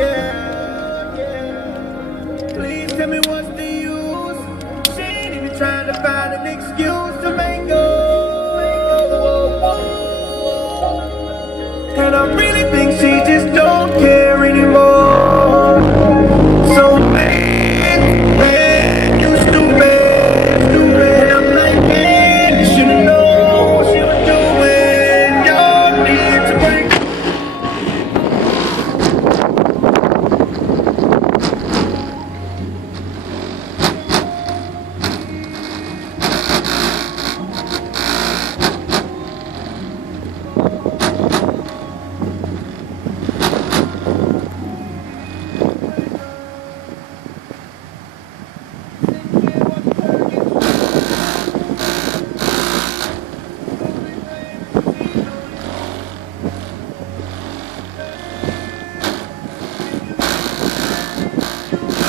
yeah. Please tell me what's the use. She ain't even trying to find an excuse to make up. And I'm really